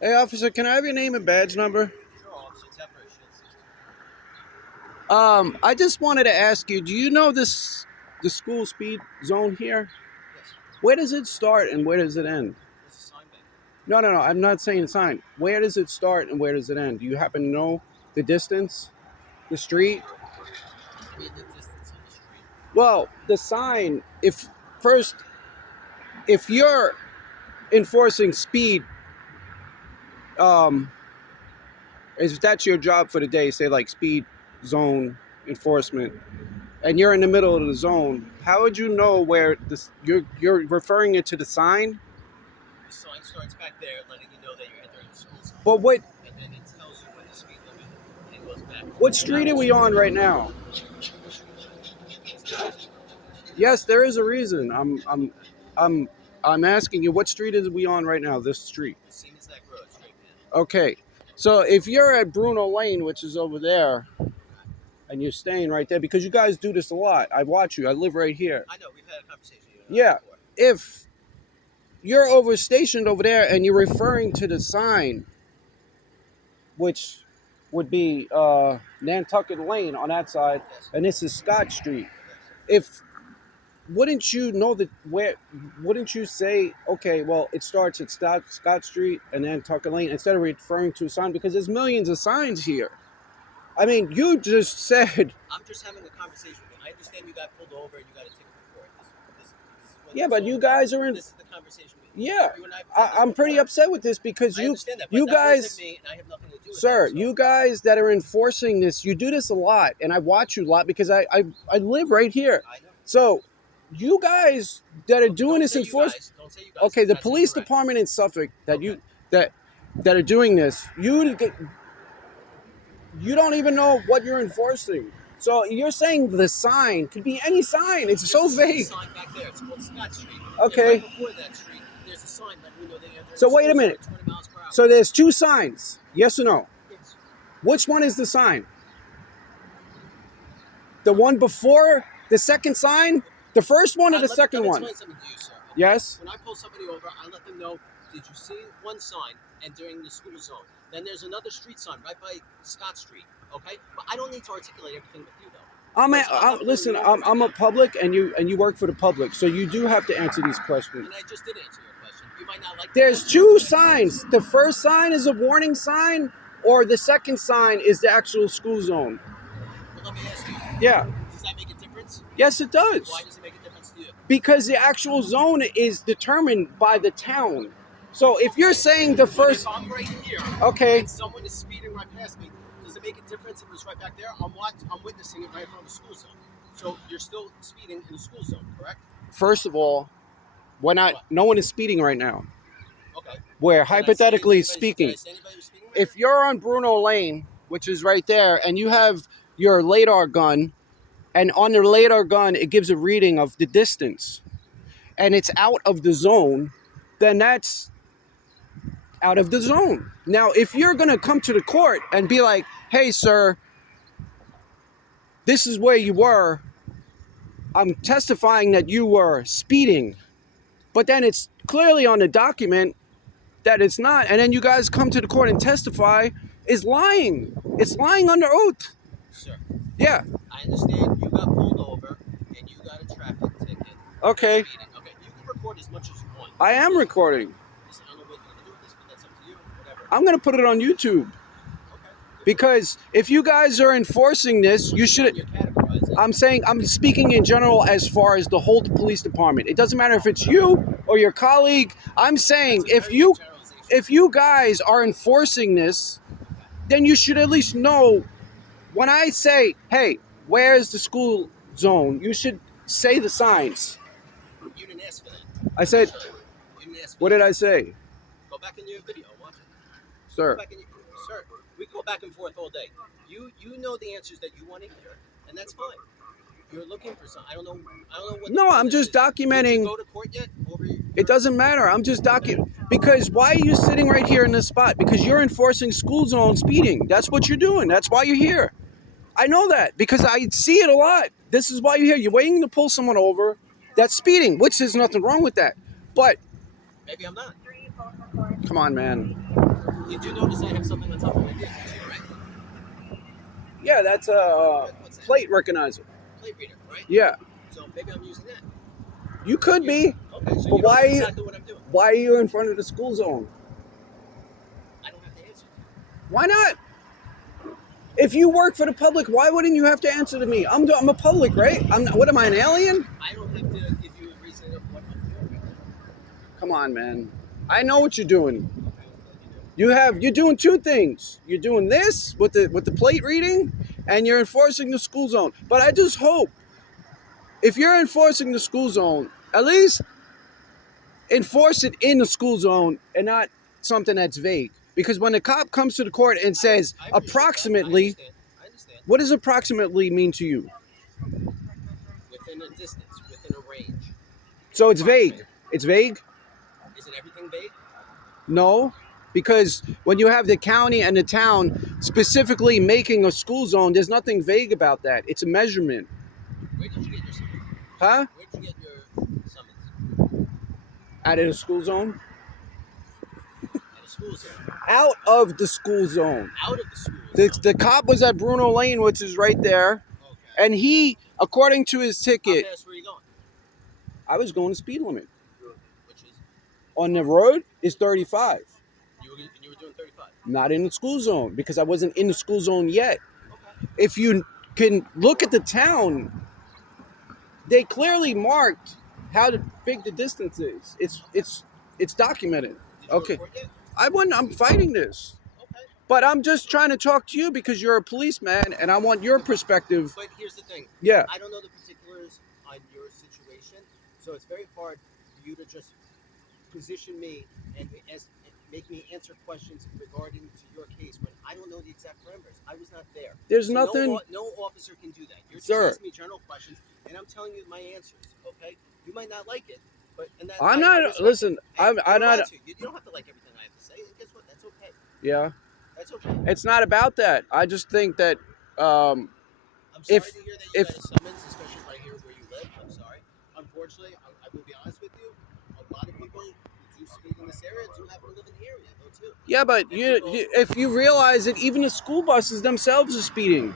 Hey, officer, can I have your name and badge number? Sure, Officer Tepper, Shield 60. I just wanted to ask you, do you know the school speed zone here? Yes, Where does it start and where does it end? there's a sign back there. No, no, no, I'm not saying sign. Where does it start and where does it end? Do you happen to know the distance? The street? I mean, the distance on the street. Well, the sign, if first, if you're enforcing speed, um, if that's your job for the day, say like speed zone enforcement, and you're in the middle of the zone, how would you know where this you're referring it to the sign? The sign starts back there, letting you know that you're entering the school zone. But And then it tells you when the speed limit, and it goes back. what street are we on right now? Yes, there is a reason. I'm asking you, what street is we on right now? This street. Signage Road, straight man. Okay. So if you're at Bruno Lane, which is over there, and you're staying right there, because you guys do this a lot. I watch you. I live right here. I know, we've had a conversation Yeah. before. If you're overstationed over there and you're referring to the sign, which would be Nantucket Lane on that side, Yes. and this is Scott Street. Yes. If wouldn't you know that where? Wouldn't you say, okay, well, it starts at Scott Street and Nantucket Lane instead of referring to a sign, because there's millions of signs here. I mean, you just said. I'm just having a conversation with you. I understand you got pulled over and you got a ticket before it. This is what Yeah, it's but all you about. guys are in. This is the conversation with you. Yeah, You and I have had this I'm pretty before. upset with this because I you understand that, but you that guys. wasn't me, and I have nothing to do with Sir, that. So you guys that are enforcing this, you do this a lot, and I watch you a lot because I live right here. I know. So, you guys that are doing Don't this say you enforcement, guys. Don't say you guys. okay, the That's police incorrect. department in Suffolk that Okay. that are doing this, you don't even know what you're enforcing. So you're saying the sign could be any sign. It's so There's a vague. sign back there. It's called Scott Street. Okay. And right before that street, there's a sign letting you know they enter So the wait a school minute. zone at 20 miles per hour. So there's two signs. Yes or no? Yes. Which one is the sign? The one before the second sign? The first one or the second Let one? me explain something to you, sir. Okay? Yes. When I pull somebody over, I let them know, did you see one sign entering the school zone? Then there's another street sign right by Scott Street. Okay? But I don't need to articulate everything with you, though. Listen. I'm a public, and you work for the public, so you do have to answer these questions. And I just did answer your question. You might not like There's that. two signs. The first sign is a warning sign, or the second sign is the actual school zone. Well, let me ask you. Yeah. Does that make a difference? Yes, it does. Why does it make a difference to you? Because the actual zone is determined by the town. So if you're saying the first, If I'm right here, okay, and someone is speeding right past me, does it make a difference if it's right back there? I'm witnessing it right in front of the school zone. So you're still speeding in the school zone, correct? first of all, we're not. What? No one is speeding right now. Okay. We're Did I say hypothetically anybody- speaking. Did I say anybody was speeding right If you're on Bruno Lane, which is right there, and you have your LiDAR gun, and on your LiDAR gun it gives a reading of the distance, and it's out of the zone, then that's out of the zone. Now, if you're going to come to the court and be like, hey, sir, this is where you were, I'm testifying that you were speeding, but then it's clearly on the document that it's not, and then you guys come to the court and testify, is lying. It's lying under oath. Sir, Yeah. I understand you got pulled over and you got a traffic ticket. Okay. For speeding. Okay, you can record as much as you want. I am recording. Listen, I don't know what you're going to do with this, but that's up to you. Whatever. I'm going to put it on YouTube. Okay. Because if you guys are enforcing this, you should. You're categorizing. I'm speaking in general as far as the whole police department. It doesn't matter if it's you or your colleague. I'm saying That's a if very you good generalization. if you guys are enforcing this, then you should at least know. When I say, hey, where's the school zone? You should say the signs. You didn't ask for that. I said, You didn't ask for what that. did I say? Go back in your video. Watch it. Sir. Go back in your, sir, we go back and forth all day. You know the answers that you want to hear, and that's fine. You're looking for something. I don't know what. No, I'm just Did documenting. you go to court yet? It doesn't matter. I'm just because why are you sitting right here in this spot? Because you're enforcing school zone speeding. That's what you're doing. That's why you're here. I know that because I see it a lot. This is why you're here. You're waiting to pull someone over that's speeding, which there's nothing wrong with that. But Maybe I'm not. come on, man. You do notice I have something on top of my vehicle too, right? Yeah, that's a What's that? plate recognizer. Plate reader, right? Yeah, So maybe I'm using that. you could be, Okay, so but you don't know exactly what I'm doing. why are you in front of the school zone? I don't have to answer. Why not? If you work for the public, why wouldn't you have to answer to me? I'm a public, right? What am I, an alien? I don't have to give you a reason of what I'm doing right now. Come on, man. I know what you're doing. Okay, I'm glad you do. You're doing two things. You're doing this with the plate reading, and you're enforcing the school zone. But I just hope if you're enforcing the school zone, at least enforce it in the school zone and not something that's vague. Because when the cop comes to the court and says I appreciate that. approximately, I understand. what does approximately mean to you? Within a distance, within a range. So it's vague. It's vague? Isn't everything vague? No, because when you have the county and the town specifically making a school zone, there's nothing vague about that. It's a measurement. Where did you get your summons? Huh? Where did you get your summons? Out of the school zone? At a school zone. Out of the school zone. Out of the school The, zone. the cop was at Bruno Lane, which is right there. Okay. And he, according to his How ticket, fast were you going? I was going the speed limit. Which is On the road is 35. you were doing 35. Not in the school zone because I wasn't in the school zone yet. Okay. If you can look at the town, they clearly marked how big the distance is. It's documented. Did you Okay. report yet? I'm fighting this. Okay. But I'm just trying to talk to you because you're a policeman and I want your perspective. But here's the thing. Yeah. I don't know the particulars on your situation, so it's very hard for you to just position me and make me answer questions regarding to your case when I don't know the exact parameters. I was not there. There's So nothing. No officer can do that. You're just Sir. asking me general questions, and I'm telling you my answers. Okay? You might not like it, but and that I'm I not. respect Listen. it. Hey, I'm you're allowed not. to. You don't have to like everything I have to say. And guess what? That's okay. Yeah. That's okay. It's not about that. I just think that. I'm sorry If to hear that you if got a summons, especially right here where you live. I'm sorry. Unfortunately, I will be honest with you. A lot of people who do speed in this area do happen to live in the area, though, too. yeah, but if you realize that even the school buses themselves are speeding,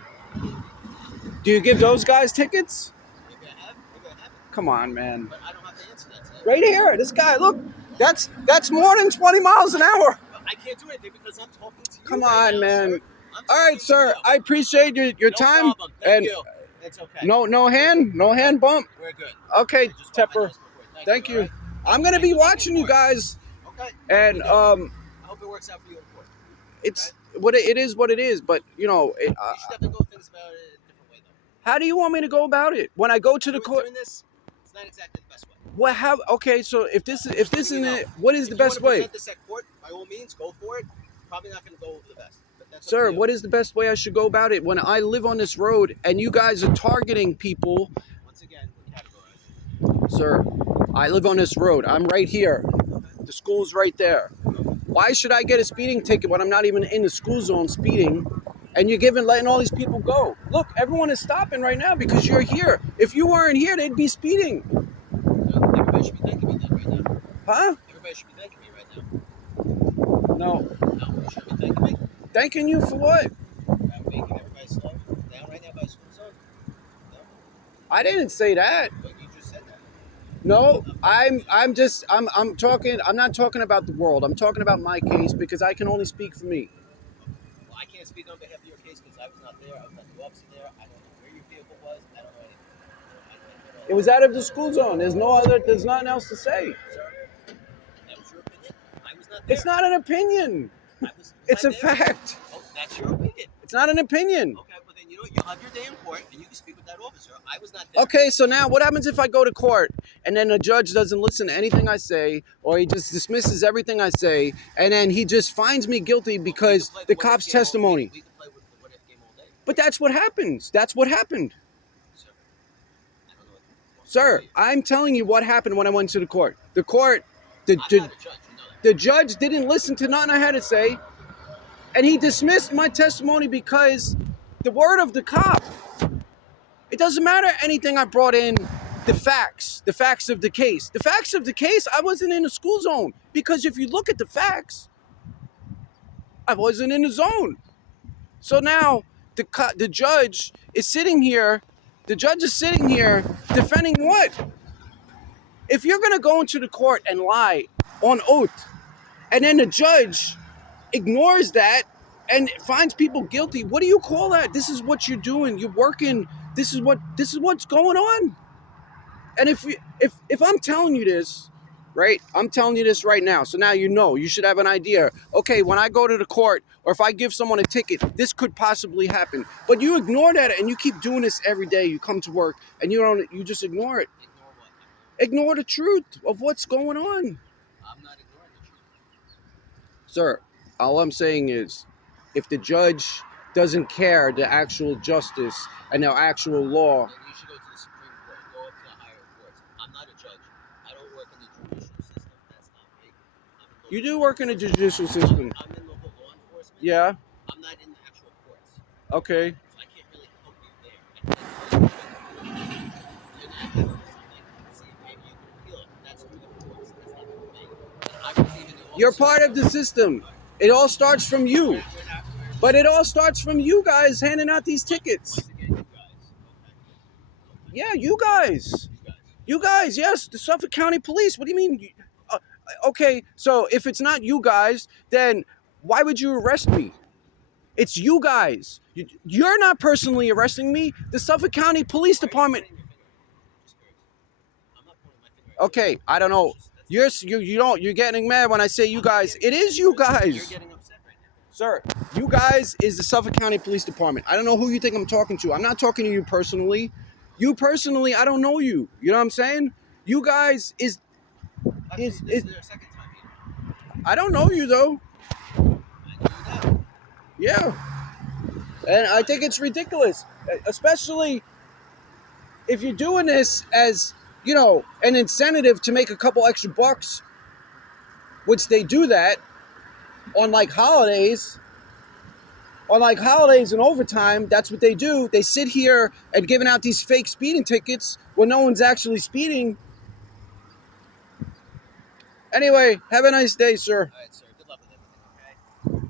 do you give those guys tickets? Maybe I have, maybe I haven't. Come on, man. But I don't have to answer that today. Right here, this guy. Look, that's more than 20 miles an hour. But I can't do anything because I'm talking to you. Come right on, now, man. Sir. I'm All right, talking to sir. you. I appreciate your No time. problem. Thank And you. It's okay. no hand bump. We're good. Okay, I just want my Tepper. nose before. Thank you. all right? I'm gonna be watching you guys, Okay. and We're good. I hope it works out for you in court. it's it is what it is. But You should have to go things about it a different way, though. how do you want me to go about it when I go to the Doing- court? Doing this, it's not exactly the best way. What? How? Okay, so if this isn't it, what is the If best you want to way, present this at court, by all means, go for it. Probably not going to go over the best. But that's up sir? to you. What is the best way I should go about it when I live on this road and you guys are targeting people? Once again, we're categorized. Sir, I live on this road. I'm right here. The school's right there. Why should I get a speeding ticket when I'm not even in the school zone speeding? And you're letting all these people go. Look, everyone is stopping right now because you're here. If you weren't here, they'd be speeding. Everybody should be thanking me then right now. Huh? Everybody should be thanking me right now. No. No, you shouldn't be thanking me. Thanking you for what? I'm making everybody slow down right now by school zone. No, I didn't say that. but you just said that. No, I'm talking. I'm not talking about the world. I'm talking about my case because I can only speak for me. Well, I can't speak on behalf of your case because I was not there. I was not the officer there. I don't know where your vehicle was. I don't know anything. It was out of the school zone. There's nothing else to say. Sir, that was your opinion. I was not there. It's not an opinion. Was It's I a there? fact. Oh, that's your opinion. It's not an opinion. Okay, well then you know what? You'll have your day in court and you can speak with that officer. I was not there. Okay, so now what happens if I go to court and then the judge doesn't listen to anything I say, or he just dismisses everything I say, and then he just finds me guilty because the cop's testimony? We can play with the what if game all day. But that's what happens. That's what happened. Sir, I don't know what Sir, I'm telling you what happened when I went to the court. The I'm not a judge, you know that. the judge didn't listen to nothing I had to say, and he dismissed my testimony because the word of the cop. It doesn't matter anything I brought in, the facts of the case. The facts of the case, I wasn't in a school zone. Because if you look at the facts, I wasn't in the zone. So now the judge is sitting here. The judge is sitting here defending what? If you're going to go into the court and lie on oath, and then the judge ignores that and finds people guilty, what do you call that? This is what you're doing. You're working. This is what's going on. And if I'm telling you this, right? I'm telling you this right now. So now you know. You should have an idea. Okay, when I go to the court or if I give someone a ticket, this could possibly happen. But you ignore that and you keep doing this every day. You come to work and you just ignore it. Ignore what? Ignore the truth of what's going on. I'm not ignoring the truth. Sir, all I'm saying is if the judge doesn't care the actual justice and the actual law. Then you should go to the Supreme Court. Go up to the higher courts. I'm not a judge. I don't work in the judicial system. That's not me. You do work in the judicial system. I'm in local law enforcement. Yeah, I'm not in the actual courts. okay. So I can't really help you there. I can't tell you what to do. If you're not happy with something, see if maybe you can appeal it. That's through the courts. That's not through me. And I was even the You're officer. part of the system. It all starts from you. We're not. But it all starts from you guys handing out these tickets. Once again, you guys. Okay. Yeah, you guys. You guys. You guys, yes, the Suffolk County Police. What do you mean? Okay, so if it's not you guys, then why would you arrest me? It's you guys. You're not personally arresting me. The Suffolk County Police Department. I'm not pointing my finger at you. Okay, I don't know. You're getting mad when I say you guys. It is you You're guys. getting upset right now. Sir, you guys is the Suffolk County Police Department. I don't know who you think I'm talking to. I'm not talking to you personally. You personally, I don't know you. You know what I'm saying? You guys is Actually, Is- this is- is their second time meeting. I don't know you though. I know you now. Yeah. And I think it's ridiculous, especially if you're doing this as, an incentive to make a couple extra bucks, which they do that on like holidays. On like holidays and overtime, that's what they do. They sit here and giving out these fake speeding tickets when no one's actually speeding. Anyway, have a nice day, sir. All right, sir.